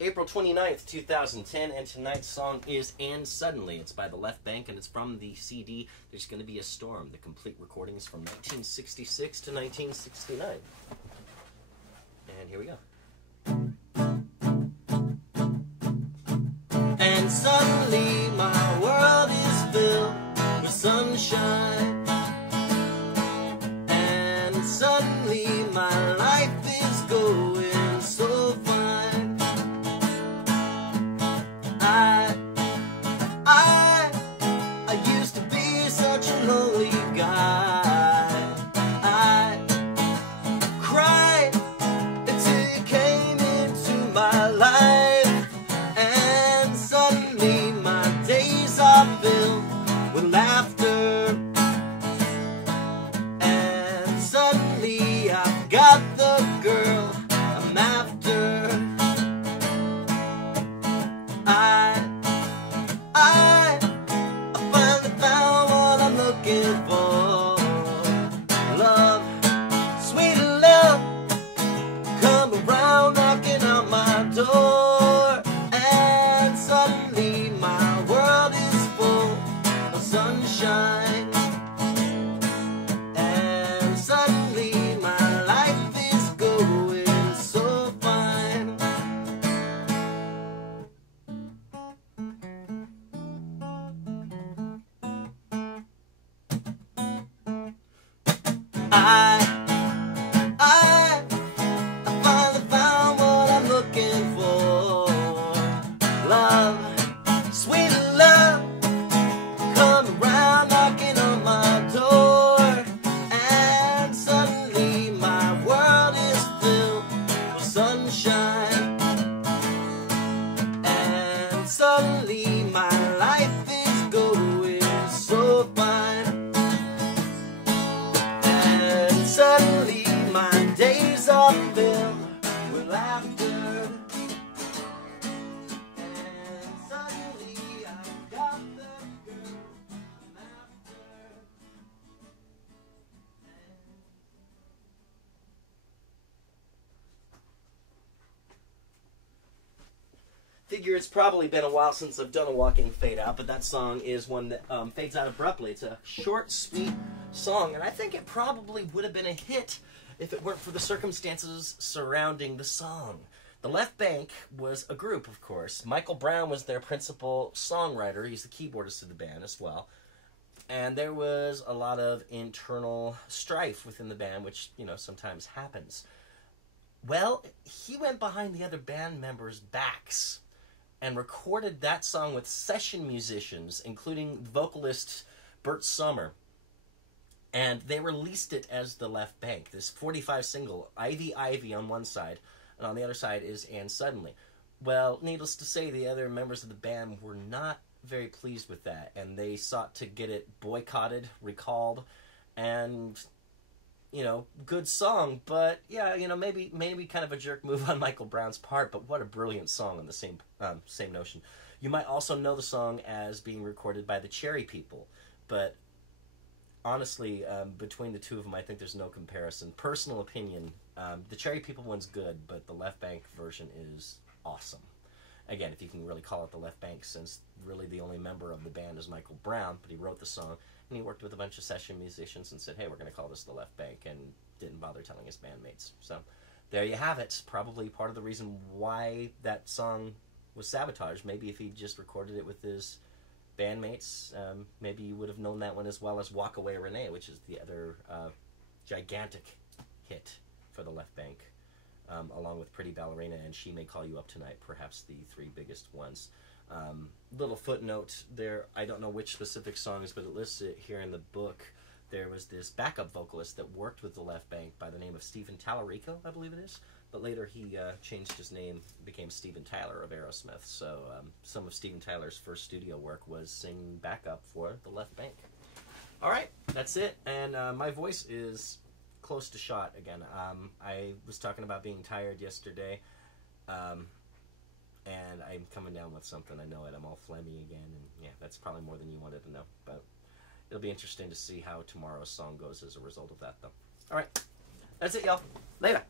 April 29th, 2010, and tonight's song is And Suddenly. It's by the Left Banke, and it's from the CD There's Gonna Be a Storm. The complete recording is from 1966 to 1969. And here we go. And suddenly my world is filled with sunshine, and suddenly my life is going so fine. I used to be such a lonely guy. I cried until you came into my life, and suddenly my days are filled with laughter, and suddenly I've got the girl I'm after. I finally found what I'm looking for. Love, sweet love, come around knocking on my door, and suddenly my world is full of sunshine, and suddenly my life is going so fine. I finally found what I'm looking for. Love, sweet love, come around knocking on my door, and suddenly my world is filled with sunshine, and suddenly my life is going so fine. And suddenly my days are filled with laughter, and suddenly I've got the girl I'm after. Figure it's probably been a while since I've done a walking fade out, but that song is one that fades out abruptly. It's a short, sweet song, and I think it probably would have been a hit if it weren't for the circumstances surrounding the song. The Left Banke was a group, of course. Michael Brown was their principal songwriter. He's the keyboardist of the band as well. And there was a lot of internal strife within the band, which, you know, sometimes happens. Well, he went behind the other band members' backs and recorded that song with session musicians, including vocalist Bert Sommer. And they released it as the Left Banke, this 45 single, Ivy Ivy on one side, and on the other side is And Suddenly. Well, needless to say, the other members of the band were not very pleased with that, and they sought to get it boycotted, recalled, and, you know, good song, but yeah, you know, maybe kind of a jerk move on Michael Brown's part, but what a brilliant song on the same notion. You might also know the song as being recorded by the Cherry People, but honestly, between the two of them, I think there's no comparison. Personal opinion, the Cherry People one's good, but the Left Banke version is awesome. Again, if you can really call it the Left Banke, since really the only member of the band is Michael Brown, but he wrote the song, and he worked with a bunch of session musicians and said, hey, we're going to call this the Left Banke, and didn't bother telling his bandmates. So there you have it. Probably part of the reason why that song was sabotaged. Maybe if he just recorded it with his bandmates, maybe you would have known that one as well as Walk Away Renee, which is the other gigantic hit for the Left Banke, along with Pretty Ballerina and She May Call You Up Tonight, perhaps the three biggest ones. Little footnote there, I don't know which specific songs, but it lists it here in the book. There was this backup vocalist that worked with the Left Banke by the name of Steven Tallarico, I believe it is. But later he changed his name, became Steven Tyler of Aerosmith. So some of Steven Tyler's first studio work was singing backup for the Left Banke. All right, that's it. And my voice is close to shot again. I was talking about being tired yesterday, and I'm coming down with something. I know it. I'm all phlegmy again, and yeah, that's probably more than you wanted to know. But it'll be interesting to see how tomorrow's song goes as a result of that, though. All right, that's it, y'all. Later.